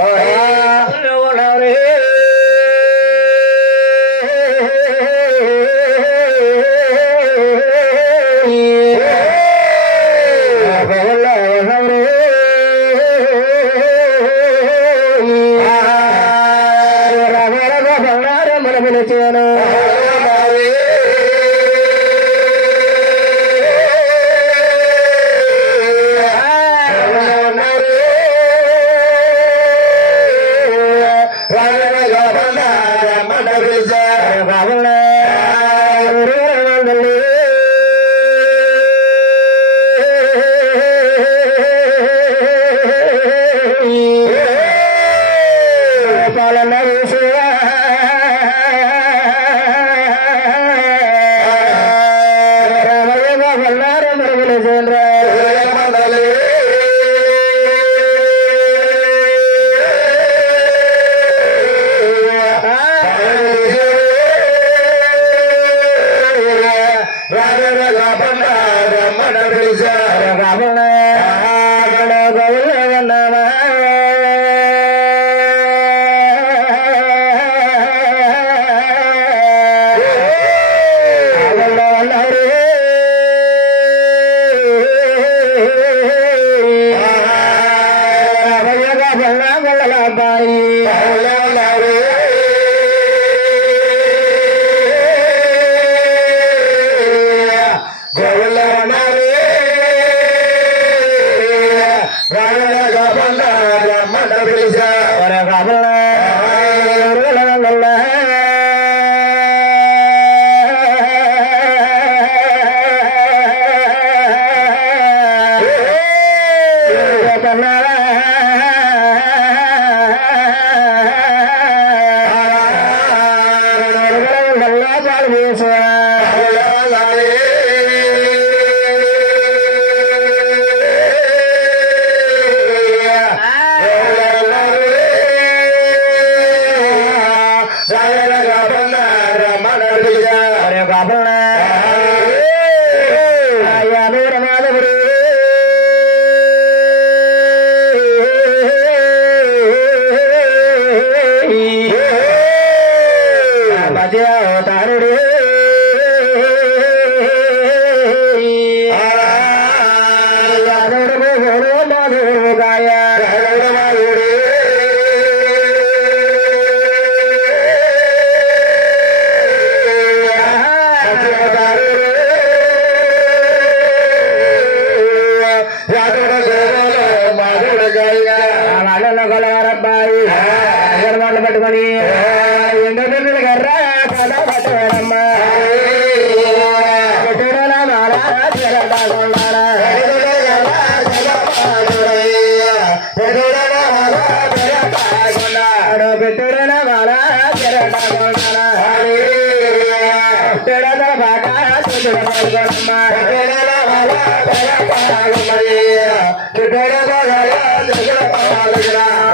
Oh, hey. here for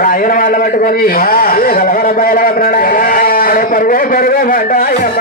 రాయన వాళ్ళ పట్టుకొని గలవర బయల పరుగు పరుగు పడ్డాయమ్మ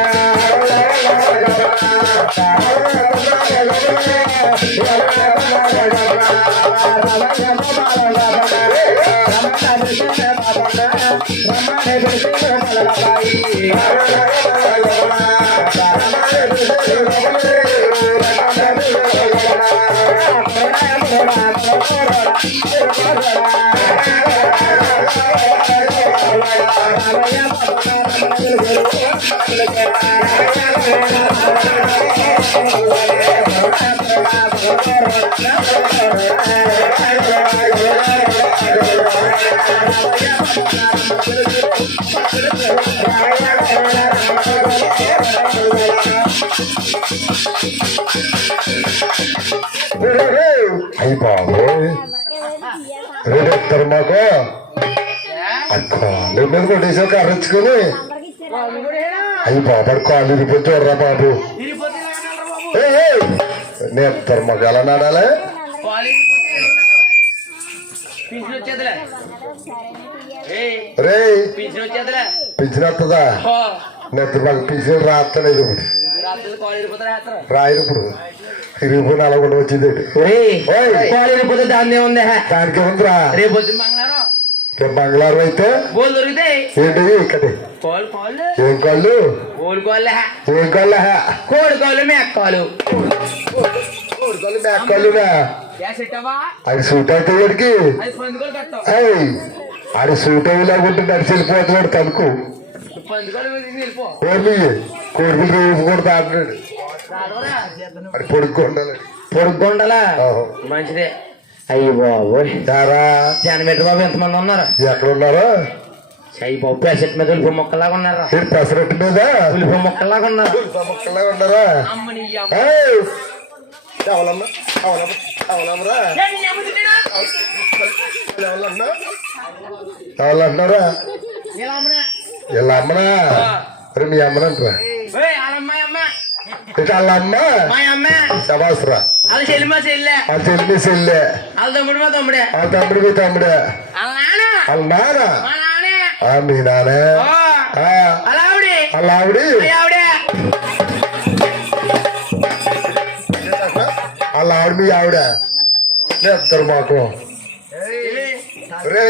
Hey, Bob. ఇస్తారు మాకు అది కాళ్ళు మీద కొట్టేసావు కర్రచ్చుకొని అయ్యి బాబాడు కాళ్ళు ఇరిపోయి చూడరా బాబు. ఇస్తారు మాకు ఎలా నాడాలి రే పింఛన్ వస్తుందా? నిద్ర మాకు పింఛన్ ఇప్పుడు. ఇరిపోతారా వేస్తారు రాయరు ఇప్పుడు. ఇరిగిపోయిన అలా కూడా వచ్చింది. దాన్ని ఉంది. దానికి ఉందిరా రేపు పొద్దున్న మంగళవారం. రేపు మంగళవారం అయితే బోల్ ఏంటి ఇక్కడ? ఏం కాళ్ళు? ఏం కాళ్ళ? కోడి ఇట్టవా అది సూట్ అయితే వీడికి. అది సూట్ అయ్యేలాగుంటే నడిచి వెళ్ళిపోతున్నాడు తనుకు కోడిపిల్ల రేపు కూడా అది ఓహో. మంచిదే. అయ్యి బాబోయ్. యారా జనమేట బాబు? ఎంతమంది ఉన్నారు? ఎక్కడ ఉన్నారో అయ్యి బాబు పెసెట్ మీద ఉలిపి మొక్కలాగా ఉన్నారు? ఏంటి పెసరట్టు మీద? ఉలిపి మొక్కలాగా ఉన్నారు? ముక్కలా ఉన్నారా? ఎవలమ్మా ఎవలమ్మ ఎవలమ్మరా ఏ, నీ అమ్మ తిట్టినా? ఎవరన్నా ఎవరన్నారా ఇలా అమ్మనా? వీళ్ళ అమ్మనా మరి మీ అమ్మనంటరా ఏయ్, వాళ్ళమ్మాయి అమ్మ ఇటు వాళ్ళ అమ్మ మా అమ్మ శబాసురా వాళ్ళ చెల్లి మా చెల్లె వాళ్ళ చెల్లి మీ చెల్లె వాళ్ళ తమ్ముడు మా తమ్ముడే వాళ్ళ తమ్ముడు మీ తమ్ముడే వాళ్ళ నాన్న వాళ్ళ నాన్న మా నాన్నే ఆ, మీ నానే ఓ, ఆ, వాళ్ళ ఆవిడే వాళ్ళ ఆవిడి మా ఆవిడే వాళ్ళ ఆవిడ మీ ఆవిడ నేను ఇద్దరు మాకు రే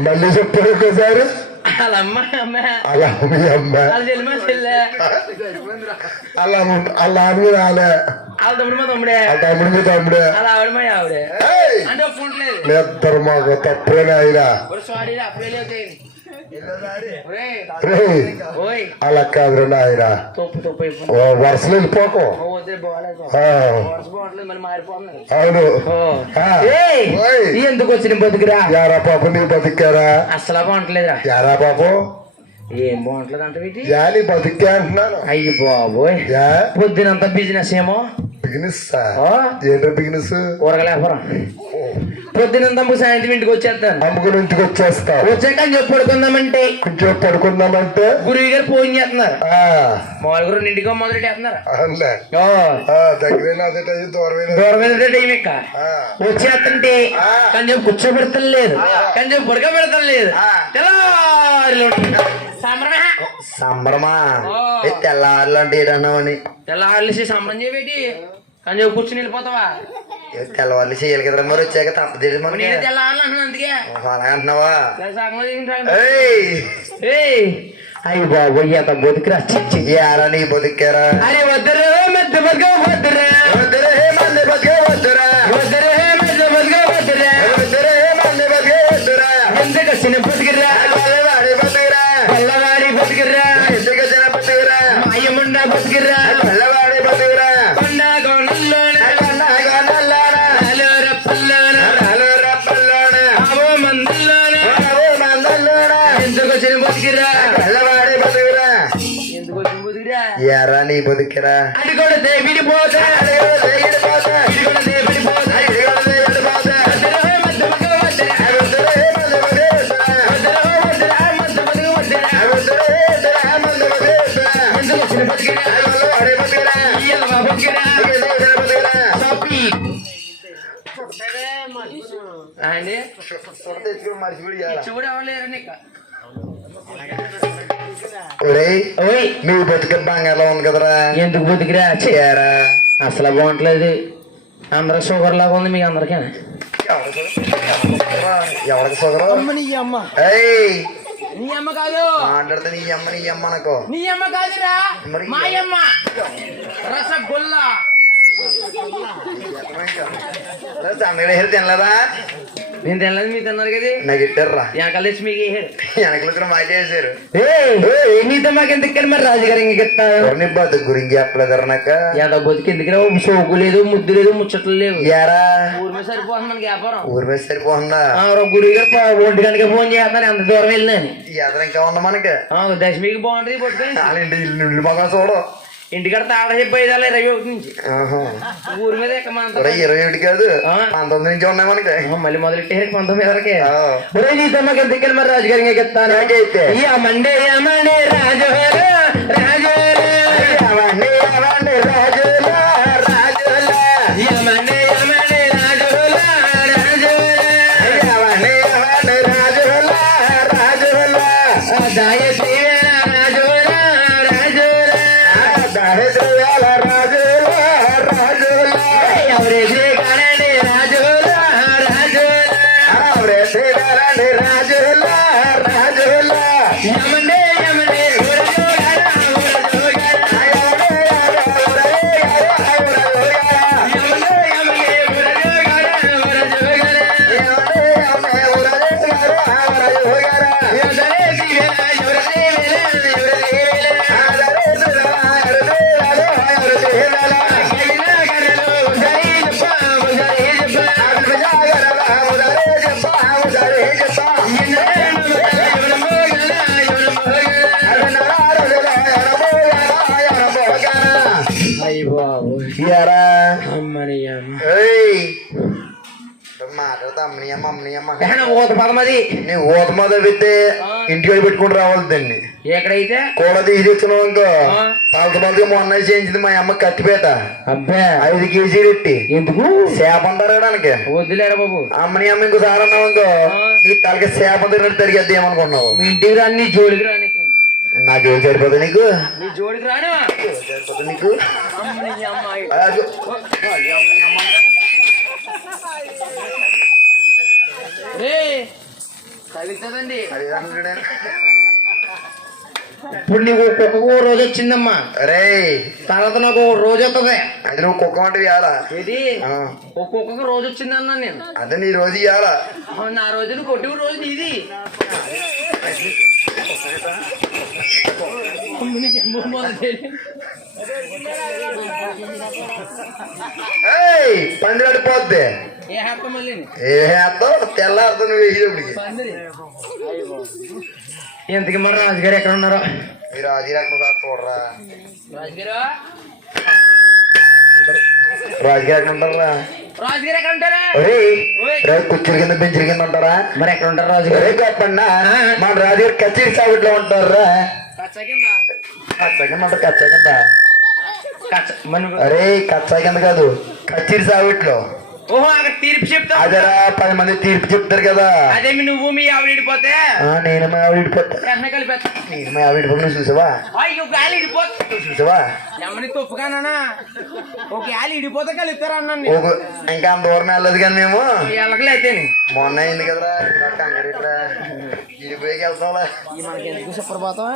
మళ్ళీ చెప్పారు ఒకసారి వాళ్ళ అమ్మ అమ్మ అలా మీ అమ్మ వాళ్ళ చెల్లి మా చెల్లె అలా అలా ఆమె రాలే వాళ్ళ తమ్ముడు మా తమ్ముడే ఆ తమ్ముడు మీ తమ్ముడే వాళ్ళ ఆవిడ మా ఆవిడే ఏయ్! అంటే ఒప్పుకుంటలేదు మీ ఇద్దరు మాకు తప్పేనా అయినా అలా కాదురా ఆయన వరుసలు వెళ్ళిపోకు అవును. ఎందుకు వచ్చిన బతుకురా? యారా పాప నీ బతికారా? అసలు బాగుంటలేదురా. యారా పాపం? ఏం బాగుంటలేదు అంటే వీటి. యా నీ బతికే అంటున్నాను. అయ్యి బాబోయ్. పొద్దునంత బిజినెస్ ఏమో? బిగినెస్ ఆ, ఏంటో బిగినెస్ కూరగాయల పొద్దునంత సాయంత్రం ఇంటికి వచ్చేస్తాను. అమ్ముకుని ఇంటికి వచ్చేస్తావు వచ్చాక చెప్పి పడుకుందామంటే? కొంచెం పడుకుందామంటే? గురువు గారు ఫోన్ చేస్తున్నారు. మామూలుగా రెండింటికో మొదలెట్టి వేస్తున్నారు అవునులే ఓ, ఆ, దగ్గరైనా అదే టైం దూరమైన దూరమైన టైం ఇక. ఆ, వచ్చేస్తుంటే చెప్పి కూర్చోబెడతాం లేదు. కానీ చెప్పి పడుకో పెడతాం లేదు. తెల్లారులు సంబరమే? సంబరమా? తెల్లారులు అంటే ఏడన్నామని తెల్లారులేసి సంబరం చేయబెట్టి కానీ చెప్పి కూర్చుని వెళ్ళిపోతావా? ఏ తెల్లవారులు చేయాలి కదరా మరి వచ్చాక అలాగే అంటున్నావా? ఏయ్! ఏయ్! అయ్యి బాబోయ్ ఎంత బతుకురా. యారా నీ బతికారా? అరే వద్దరు మధ్య బతుక వద్దరా బుద్ధిరా యారా నీ బతుకురా అది కూడా దేవిడి పోతా అది కూడా దేవిడి పోతా వద్దరు మధ్య బతుక వద్దరా వద్దరు వద్దరా మధ్య బతుక వద్దరా ఎందుకు వచ్చిన బతుకురా ఇయ్యల బతుకురా కాపీ అండి చూడు ఎవరు లేరు నీకు ఒరేయ్ ఓయ్ నీ బతుక బంగారం ఉంది కదరా. ఎందుకు బతుకురా? ఛీ, యారా అసలు బాగుంటలేదు. అందరూ షుగర్ లాగా ఉంది మీకు అందరికీ. ఎవరికి సోదరం ఏయ్. నీ అమ్మ కాదు. మాట్లాడితే నీ అమ్మ నీ అమ్మ అనుకో. నీ అమ్మ కాదురా. మా అమ్మ. రసగుల్లా. సందడి తినలేదా నేను తినలేదు మీరు తిన్నారు కదా. నాకు ఇట్టారా వెనకాల తెచ్చి మీకు వేసాడు వెనకలు మాట చేశారు ఏయ్, నీతో మాకు ఎందుకు మరి రాజుగారు ఇంక ఇస్తారు బతుకు గురించి చెప్పలేదరా నాకు? యాదవ బతుకు ఎందుకు సోకు లేదు ముద్దు లేదు ముచ్చట్లు లేవు. యారా ఊరి మీద మనకి వ్యాపారం. ఊరి మీద సరిపోతుందా గురువు గారు ఒంటి గంటకి ఫోన్ చేస్తున్నారు ఎంత దూరం వెళ్ళినాను ఈ ఎదర ఇంకా ఉందా మనకి? దశమికి బాగుంటుంది పట్టుకొని ఇల్లు మగం చూడు. ఇంటికాడ తాడ చెప్పేదాలే ఇరవై ఒకటి నుంచి. ఊరి మీద ఇరవై ఒకటి కాదు. పంతొమ్మిది నుంచి ఉన్నాయి మనకి మళ్ళీ మొదలెట్టే పంతొమ్మిది వరకే నీ తమ్మకి ఎందుకని మరి రాజుగారికి? యమండే యమండే రాజుల రాజుల పదమది నీ ఊత మొదలు పెట్టి ఇంటికి పెట్టుకుని రావాలి దాన్ని ఎక్కడైతే? కూడ తీసి తెచ్చుకున్నావు ఇంకో. పలక పలక మొన్న చేయించింది మా అమ్మ కత్తిపేట. అబ్బే. ఐదు కేజీలు ఎట్టి ఎందుకు? చేప అంటారడానికి వద్దులేరా బాబు. అమ్మని అమ్మ ఇంకోసారి అన్నావు ఇంకో నీ తలకి చేప తిరిగినట్టు తిరిగేద్ది ఏమనుకున్నావు మీ ఇంటికి రాని జోలికి రా నీకు. నా జోలు సరిపోతుంది నీకు? నీ జోడికి రాను? సరిపోతుంది నీకు అమ్మ నీ అమ్మాయి అదిగో. రే తగులుతుందండి. ఇప్పుడు నీకు ఒక్కొక్క ఓ రోజు వచ్చిందమ్మా. రేయ్ తర్వాత నాకు రోజు వస్తుంది అది నువ్వు కుక్క అంటే ఇవ్వాలా ఏది? ఆ, ఒక్కొక్క రోజు వచ్చింది అన్నాను నేను. అదే నీ రోజు ఇవ్వాలా ఆ, నా రోజులు కొట్టి రోజు నీది. అమ్మనికి ఏ వేస్తావు తెల్లారుతో నువ్వు వేసేటప్పటికి ఇంతకి మరి రాజుగారు ఎక్కడ ఉన్నారో? మీరు చూడరా. రాజుగారు? ఎక్కడ ఉంటారా? రాజుగారు ఎక్కడ ఉంటారా? ఒరే రే కుర్చీల కింద బెంచుల కింద ఉంటారా? మరి ఎక్కడ ఉంటారు రాజుగారు? చెప్పండి. మన రాజుగారు కచేరీ సాగుట్లో ఉంటారా? కచ్చ కింద. కచ్చా కింద ఉంటారు కచ్చా కింద. అరే కచ్చా కింద కాదు కచేరీ సాగుట్లో. ఓహో అక్కడ తీర్పు చెప్తా అదేరా పది మంది తీర్పు చెప్తారు కదా. అదే మీ నువ్వు మీ ఆవిడ ఇడిపోతే? నేను మా ఆవిడ ఇడిపోతా. వెంటనే కలిపేస్తా. నేను మా ఆవిడ నువ్వు చూసావా? అయ్యో గాలి ఇడిపోతా. చూసావా? ఎమ్మని తప్పుగానా ఒక గాలి ఇడిపోతే కలుగుతారా అన్నాను ఇంకా అంత దూరం వెళ్ళదు కానీ మేము. ఎలకలైతే మొన్న అయింది కదరా కంగారు ఇట్లా ఇడిపోయి వెళ్తాంలే మనకి ఎందుకు సుప్రభాతం?